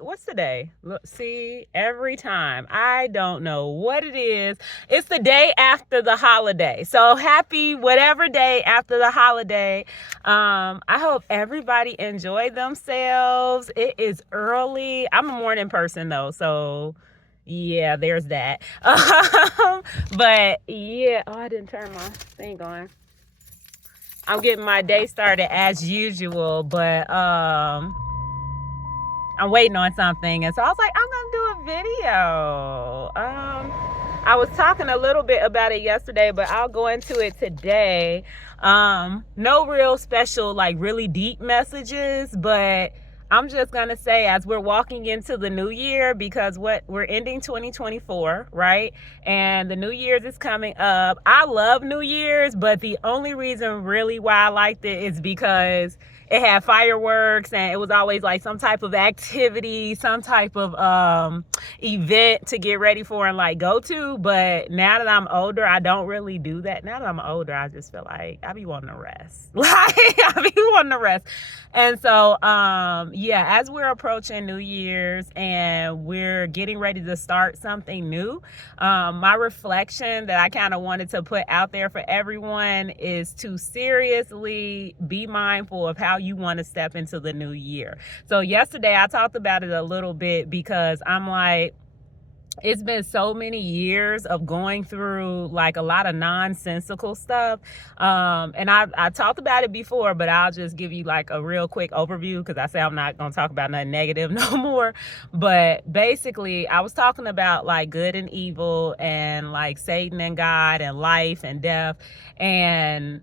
what's today? Look, see, every time. I don't know what it is. It's the day after the holiday. So happy whatever day after the holiday. I hope everybody enjoyed themselves. It is early. I'm a morning person though, so yeah, there's that. But yeah, oh, I didn't turn my thing on. I'm getting my day started as usual, but I'm waiting on something, and so I was like, I'm gonna do a video. I was talking a little bit about it yesterday, but I'll go into it today. No real special, like really deep messages, but I'm just gonna say, as we're walking into the new year, because we're ending 2024, right? And the New Year's is coming up. I love New Year's, but the only reason really why I liked it is because it had fireworks, and it was always like some type of activity, some type of event to get ready for and like go to. But now that I'm older, I don't really do that. Now that I'm older, I just feel like I be wanting to rest. Like I be wanting to rest. And so yeah, as we're approaching New Year's and we're getting ready to start something new, my reflection that I kind of wanted to put out there for everyone is to seriously be mindful of how you want to step into the new year. So yesterday I talked about it a little bit because I'm like, it's been so many years of going through like a lot of nonsensical stuff. And I talked about it before, but I'll just give you like a real quick overview because I say I'm not going to talk about nothing negative no more. But basically, I was talking about like good and evil and like Satan and God and life and death, and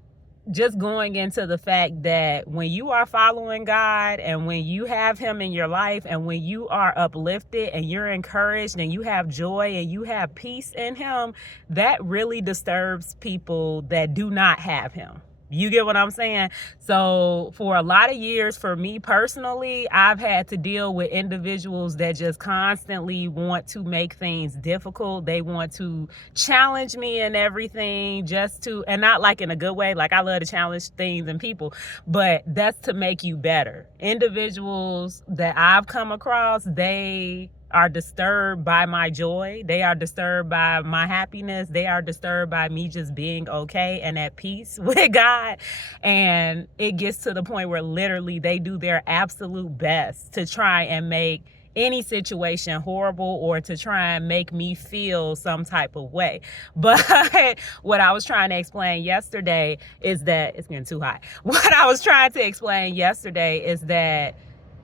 just going into the fact that when you are following God and when you have him in your life and when you are uplifted and you're encouraged and you have joy and you have peace in him, that really disturbs people that do not have him. You get what I'm saying? So for a lot of years, for me personally, I've had to deal with individuals that just constantly want to make things difficult. They want to challenge me and everything just to, and not like in a good way. Like I love to challenge things and people, but that's to make you better. Individuals that I've come across, they are disturbed by my joy. They are disturbed by my happiness. They are disturbed by me just being okay and at peace with God. And it gets to the point where literally they do their absolute best to try and make any situation horrible or to try and make me feel some type of way. But what I was trying to explain yesterday is that it's getting too hot. What I was trying to explain yesterday is that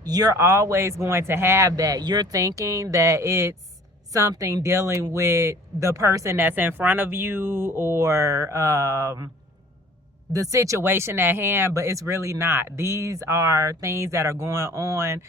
you're always going to have that. You're thinking that it's something dealing with the person that's in front of you or the situation at hand, but it's really not. These are things that are going on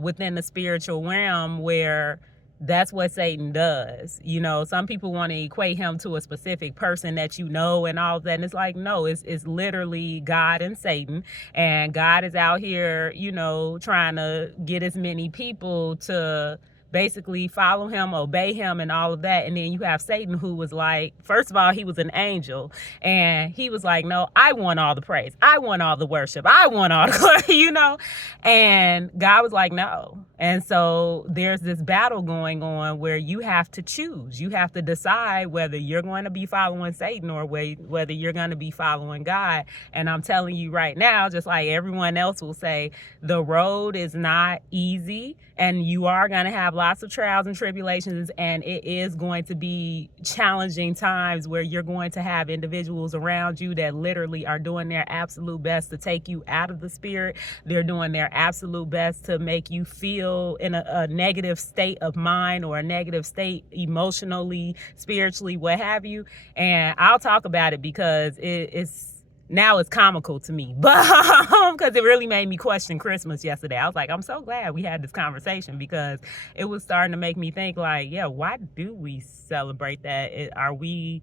within the spiritual realm where that's what Satan does. You know, some people want to equate him to a specific person that you know and all of that. And it's like, no, it's literally God and Satan. And God is out here, you know, trying to get as many people to basically follow him, obey him, and all of that. And then you have Satan, who was like, first of all, he was an angel, and he was like, no, I want all the praise, I want all the worship, I want all the glory, you know. And God was like, no. And so there's this battle going on where you have to choose. You have to decide whether you're going to be following Satan or whether you're going to be following God. And I'm telling you right now, just like everyone else will say, the road is not easy, and you are going to have lots of trials and tribulations, and it is going to be challenging times where you're going to have individuals around you that literally are doing their absolute best to take you out of the spirit. They're doing their absolute best to make you feel in a negative state of mind or a negative state emotionally, spiritually, what have you. And I'll talk about it because it's now it's comical to me, but because it really made me question Christmas yesterday. I was like, I'm so glad we had this conversation because it was starting to make me think like, yeah, why do we celebrate that? Are we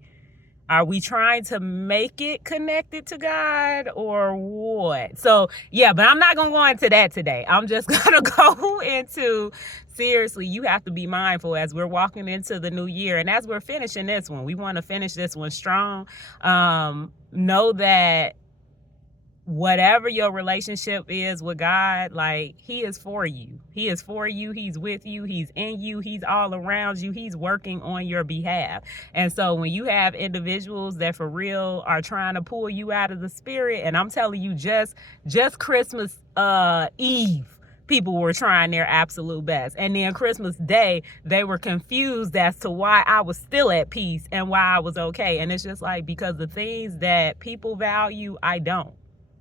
trying to make it connected to God or what? So yeah, but I'm not going to go into that today. I'm just going to go into, seriously, you have to be mindful as we're walking into the new year. And as we're finishing this one, we want to finish this one strong. Know that whatever your relationship is with God, like, he is for you. He is for you. He's with you. He's in you. He's all around you. He's working on your behalf. And so when you have individuals that for real are trying to pull you out of the spirit, and I'm telling you, just Christmas Eve, people were trying their absolute best. And then Christmas Day, they were confused as to why I was still at peace and why I was okay. And it's just like, because the things that people value, I don't.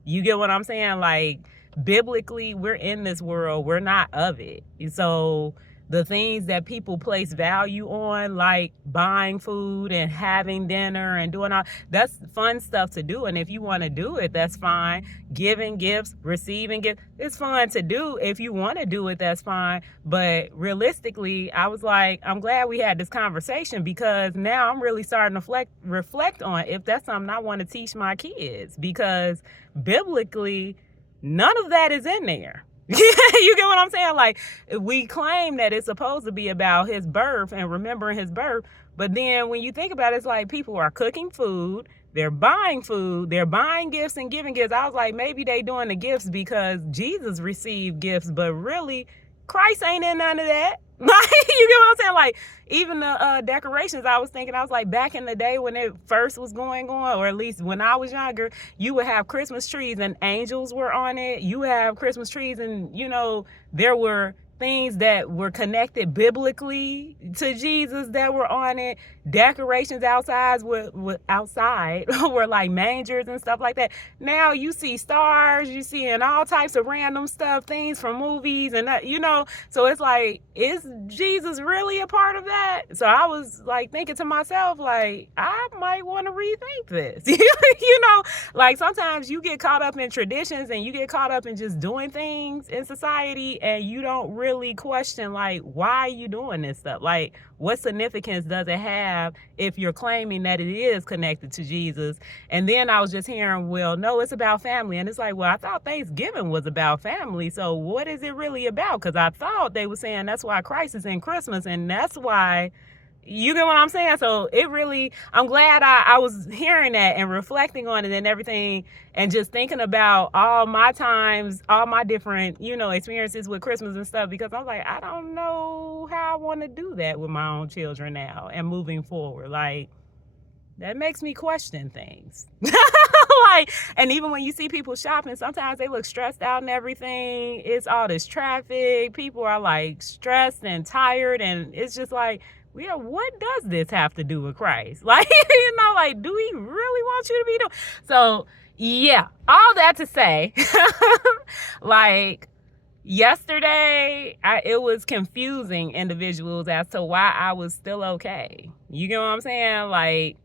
You get what I'm saying? Like, biblically, we're in this world, we're not of it. So the things that people place value on, like buying food and having dinner and doing all, that's fun stuff to do. And if you want to do it, that's fine. Giving gifts, receiving gifts, it's fun to do. If you want to do it, that's fine. But realistically, I was like, I'm glad we had this conversation, because now I'm really starting to reflect on if that's something I want to teach my kids, because biblically, none of that is in there. You get what I'm saying? Like, we claim that it's supposed to be about his birth and remembering his birth, but then when you think about it, it's like people are cooking food, they're buying gifts and giving gifts. I was like, maybe they doing the gifts because Jesus received gifts, but really Christ ain't in none of that. Like, you get what I'm saying? Like, even the decorations, I was like, back in the day when it first was going on, or at least when I was younger, you would have Christmas trees and angels were on it. You would have Christmas trees and, there were things that were connected biblically to Jesus that were on it. Decorations outside were like mangers and stuff like that. Now you see stars, you seeing all types of random stuff, things from movies, and so it's like, is Jesus really a part of that? So I was like thinking to myself, like, I might want to rethink this. Like, sometimes you get caught up in traditions and you get caught up in just doing things in society, and you don't really question, like, why are you doing this stuff? Like, what significance does it have if you're claiming that it is connected to Jesus? And then I was just hearing, well, no, it's about family. And it's like, well, I thought Thanksgiving was about family. So what is it really about? Because I thought they were saying that's why Christ is in Christmas, and that's why. You get what I'm saying? So it really, I'm glad I was hearing that and reflecting on it and everything, and just thinking about all my times, all my different, experiences with Christmas and stuff, because I was like, I don't know how I want to do that with my own children now and moving forward. Like, that makes me question things. Like, and even when you see people shopping, sometimes they look stressed out and everything. It's all this traffic. People are like stressed and tired, and it's just like, yeah, what does this have to do with Christ? Like, like, do he really want you to be doing? So, yeah, all that to say, like, yesterday, it was confusing individuals as to why I was still okay. You get what I'm saying? Like,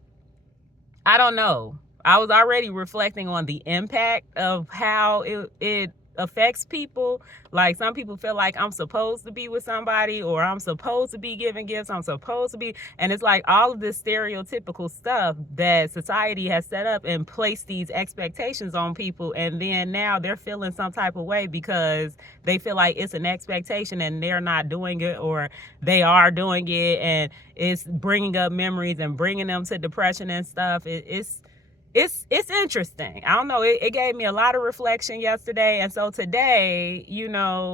I don't know. I was already reflecting on the impact of how it affects people. Like, some people feel like I'm supposed to be with somebody, or I'm supposed to be giving gifts, I'm supposed to be, and it's like all of this stereotypical stuff that society has set up and placed these expectations on people, and then now they're feeling some type of way because they feel like it's an expectation and they're not doing it, or they are doing it, and it's bringing up memories and bringing them to depression and stuff. It's interesting. I don't know. It gave me a lot of reflection yesterday. And so today,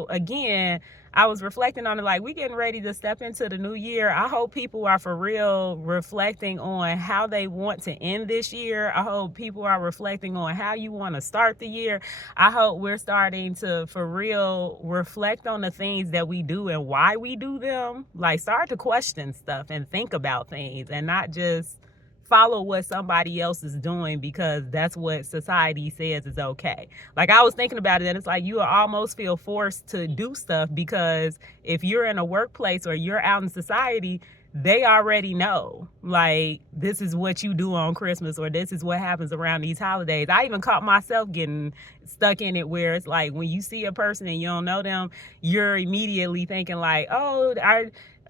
again, I was reflecting on it, like, we getting ready to step into the new year. I hope people are for real reflecting on how they want to end this year. I hope people are reflecting on how you want to start the year. I hope we're starting to for real reflect on the things that we do and why we do them. Like, start to question stuff and think about things, and not just follow what somebody else is doing because that's what society says is okay. Like, I was thinking about it, and it's like, you almost feel forced to do stuff because if you're in a workplace or you're out in society, they already know, like, this is what you do on Christmas, or this is what happens around these holidays. I even caught myself getting stuck in it, where it's like, when you see a person and you don't know them, you're immediately thinking like, oh,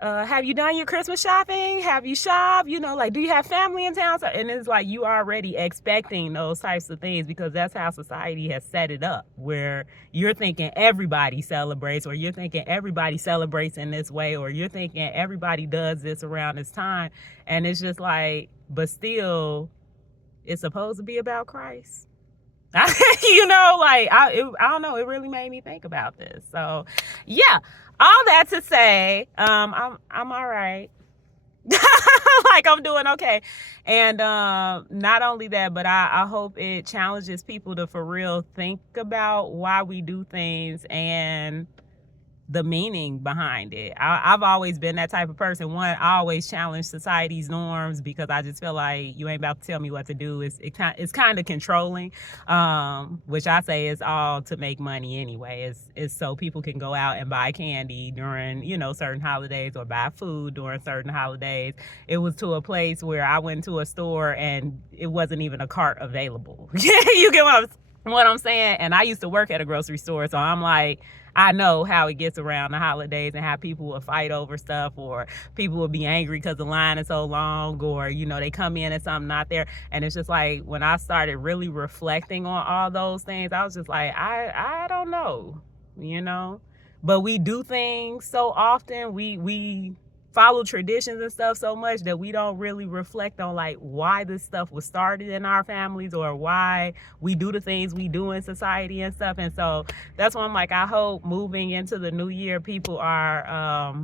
have you done your Christmas shopping? Have you shopped? Like, do you have family in town? And it's like, you already expecting those types of things because that's how society has set it up, where you're thinking everybody celebrates, or you're thinking everybody celebrates in this way, or you're thinking everybody does this around this time. And it's just like, but still, it's supposed to be about Christ. Like I don't know. It really made me think about this. So, yeah, all that to say, I'm all right. Like I'm doing okay. And not only that, but I hope it challenges people to for real think about why we do things and the meaning behind it. I've always been that type of person. One, I always challenge society's norms because I just feel like you ain't about to tell me what to do. It's kind of controlling, which I say is all to make money anyway. It's so people can go out and buy candy during certain holidays or buy food during certain holidays. It was to a place where I went to a store and it wasn't even a cart available. You get what I'm saying? And I used to work at a grocery store, so I'm like, I know how it gets around the holidays and how people will fight over stuff, or people will be angry because the line is so long, or they come in and something not there. And it's just like when I started really reflecting on all those things, I was just like, I don't know. But we do things so often, we follow traditions and stuff so much that we don't really reflect on like why this stuff was started in our families or why we do the things we do in society and stuff. And so that's why I'm like, I hope moving into the new year, people are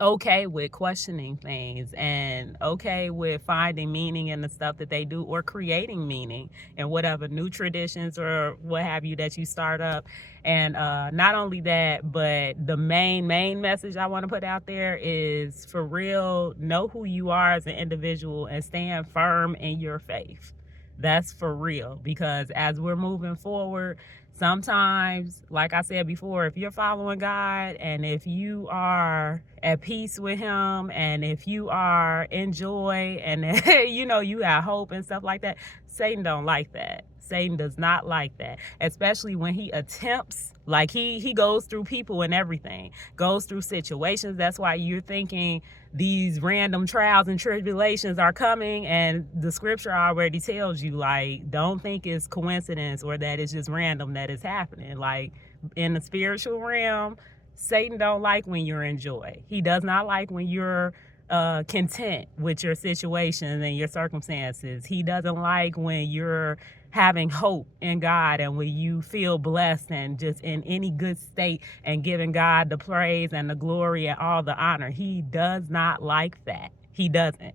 okay with questioning things and okay with finding meaning in the stuff that they do, or creating meaning in whatever new traditions or what have you that you start up. And not only that, but the main message I want to put out there is, for real, know who you are as an individual and stand firm in your faith. That's for real, because as we're moving forward, sometimes, like I said before, if you're following God and if you are at peace with him and if you are in joy and you have hope and stuff like that, Satan don't like that. Satan does not like that, especially when he attempts, like he goes through people and everything, goes through situations. That's why you're thinking these random trials and tribulations are coming, and the scripture already tells you, like, don't think it's coincidence or that it's just random that it's happening. Like, in the spiritual realm, Satan don't like when you're in joy. He does not like when you're content with your situation and your circumstances. He doesn't like when you're having hope in God and when you feel blessed and just in any good state and giving God the praise and the glory and all the honor. He does not like that. He doesn't.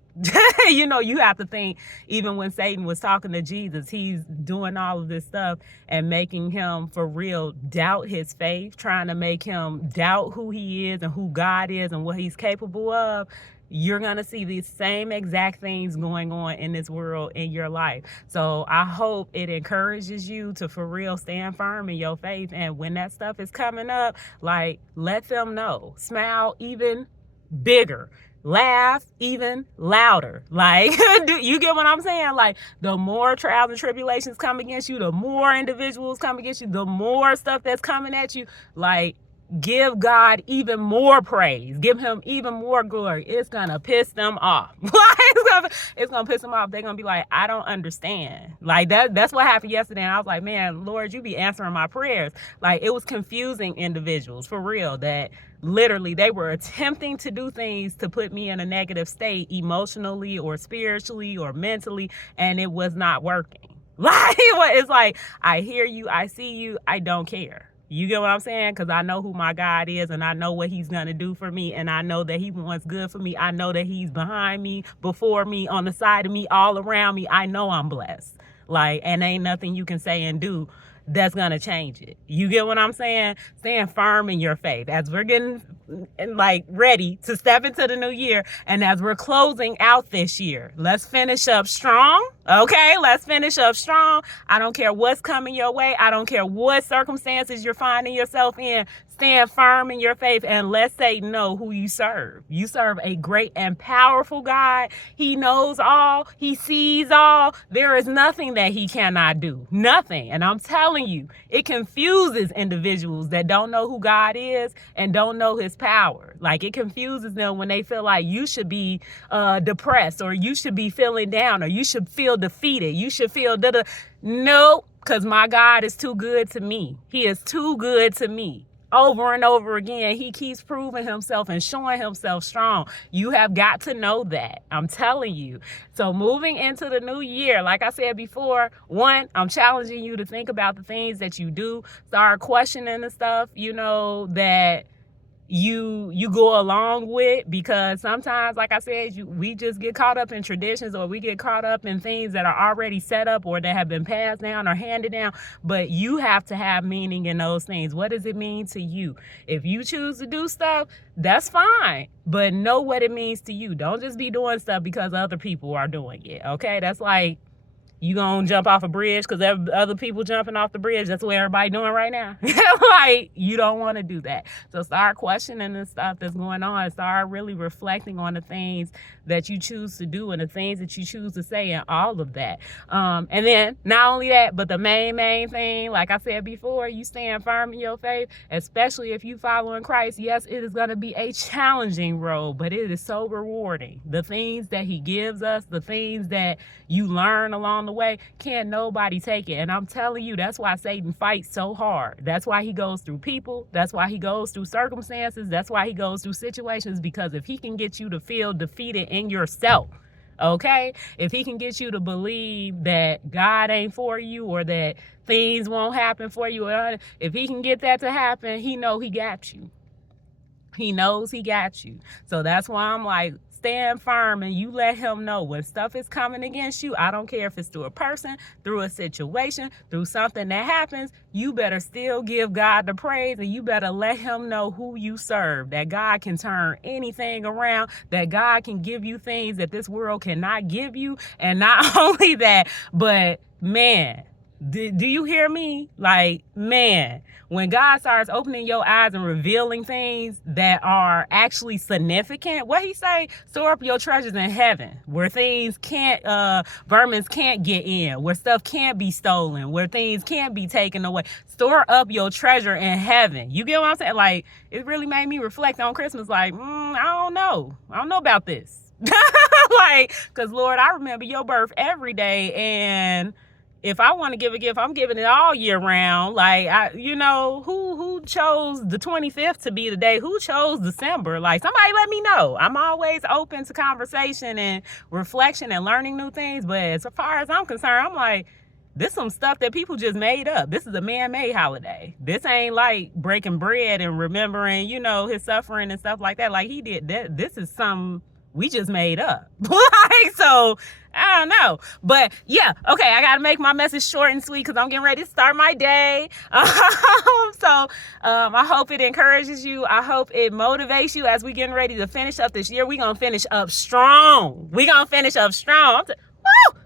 You have to think, even when Satan was talking to Jesus, he's doing all of this stuff and making him for real doubt his faith, trying to make him doubt who he is and who God is and what he's capable of. You're going to see these same exact things going on in this world in your life. So I hope it encourages you to for real stand firm in your faith. And when that stuff is coming up, like, let them know. Smile even bigger. Laugh even louder. Like, you get what I'm saying? Like, the more trials and tribulations come against you, the more individuals come against you, the more stuff that's coming at you, like, give God even more praise. Give him even more glory. It's gonna piss them off. It's gonna piss them off. They're gonna be like, I don't understand. Like, that's what happened yesterday. And I was like, man, Lord, you be answering my prayers. Like, it was confusing individuals, for real, that literally they were attempting to do things to put me in a negative state emotionally or spiritually or mentally, and it was not working. Like, it's like, I hear you, I see you, I don't care. You get what I'm saying? Because I know who my God is, and I know what he's going to do for me, and I know that he wants good for me. I know that he's behind me, before me, on the side of me, all around me. I know I'm blessed. Like, and ain't nothing you can say and do that's going to change it. You get what I'm saying? Stand firm in your faith. As we're getting like ready to step into the new year, and as we're closing out this year, let's finish up strong. Okay, let's finish up strong. I don't care what's coming your way. I don't care what circumstances you're finding yourself in. Stand firm in your faith and let Satan know who you serve. You serve a great and powerful God. He knows all. He sees all. There is nothing that he cannot do. Nothing. And I'm telling you, it confuses individuals that don't know who God is and don't know his power. Like, it confuses them when they feel like you should be depressed, or you should be feeling down, or you should feel defeated. You should feel No, because my God is too good to me. He is too good to me. over and over again, he keeps proving himself and showing himself strong. You have got to know that. I'm telling you. So moving into the new year, like I said before, one, I'm challenging you to think about the things that you do. Start questioning the stuff, that you go along with, because sometimes, like I said, we just get caught up in traditions, or we get caught up in things that are already set up or that have been passed down or handed down. But you have to have meaning in those things. What does it mean to you? If you choose to do stuff, that's fine, but know what it means to you. Don't just be doing stuff because other people are doing it. Okay, that's like you gonna jump off a bridge because other people jumping off the bridge. That's what everybody doing right now. Like, you don't want to do that. So start questioning the stuff that's going on. Start really reflecting on the things that you choose to do and the things that you choose to say and all of that. And then not only that, but the main thing, like I said before, you stand firm in your faith, especially if you follow in Christ. Yes, it is going to be a challenging road, but it is so rewarding. The things that he gives us, the things that you learn along the way, can't nobody take it. And I'm telling you, that's why Satan fights so hard. That's why he goes through people. That's why he goes through circumstances. That's why he goes through situations, because if he can get you to feel defeated in yourself, okay, if he can get you to believe that God ain't for you, or that things won't happen for you, if he can get that to happen, he know he got you. He knows he got you. So that's why I'm like, stand firm, and you let him know when stuff is coming against you. I don't care if it's through a person, through a situation, through something that happens. You better still give God the praise, and you better let him know who you serve, that God can turn anything around, that God can give you things that this world cannot give you. And not only that, but man, do you hear me? Like, man, when God starts opening your eyes and revealing things that are actually significant, what he say? Store up your treasures in heaven, where things vermin can't get in, where stuff can't be stolen, where things can't be taken away. Store up your treasure in heaven. You get what I'm saying? Like, it really made me reflect on Christmas. Like, I don't know about this. Like, because Lord, I remember your birth every day, and if I want to give a gift, I'm giving it all year round. Like, who chose the 25th to be the day? Who chose December? Like, somebody let me know. I'm always open to conversation and reflection and learning new things. But as far as I'm concerned, I'm like, this is some stuff that people just made up. This is a man-made holiday. This ain't like breaking bread and remembering, his suffering and stuff like that. Like he did that. This is some we just made up. Like, so I don't know. But yeah, okay, I got to make my message short and sweet because I'm getting ready to start my day. So I hope it encourages you. I hope it motivates you as we getting ready to finish up this year. We're going to finish up strong. Woo!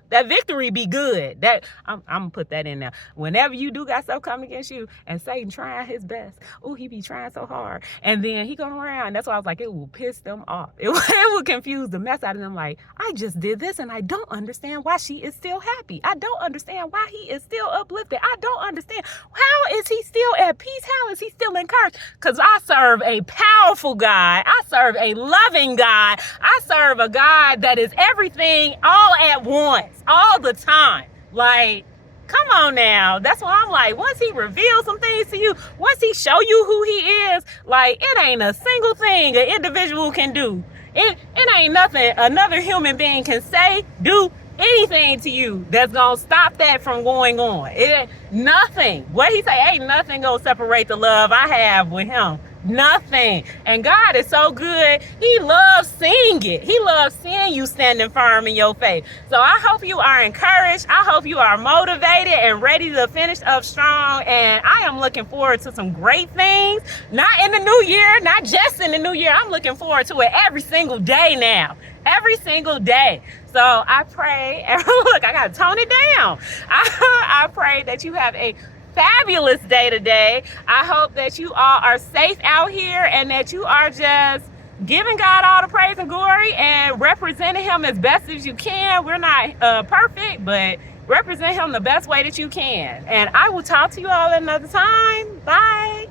That victory be good. That I'm gonna put that in there. Whenever you do got stuff coming against you, and Satan trying his best, he be trying so hard, and then he come around. That's why I was like, it will piss them off. It will confuse the mess out of them. Like, I just did this, and I don't understand why she is still happy. I don't understand why he is still uplifted. I don't understand how is he still at peace. How is he still encouraged? Because I serve a powerful God. I serve a loving God. I serve a God that is everything all at once. All the time. Like, come on now. That's why I'm like, once he reveals some things to you, once he show you who he is, like, it ain't a single thing an individual can do. It ain't nothing another human being can say, do, anything to you that's gonna stop that from going on. It ain't nothing. What he say, ain't nothing gonna separate the love I have with him. Nothing. And God is so good. He loves seeing it. He loves seeing you standing firm in your faith. So I hope you are encouraged. I hope you are motivated and ready to finish up strong. And I am looking forward to some great things. Not in the new year, not just in the new year. I'm looking forward to it every single day now. Every single day. So I pray, look, I gotta tone it down. I pray that you have a fabulous day today. I hope that you all are safe out here and that you are just giving God all the praise and glory and representing him as best as you can. We're not perfect, but represent him the best way that you can. And I will talk to you all another time. Bye.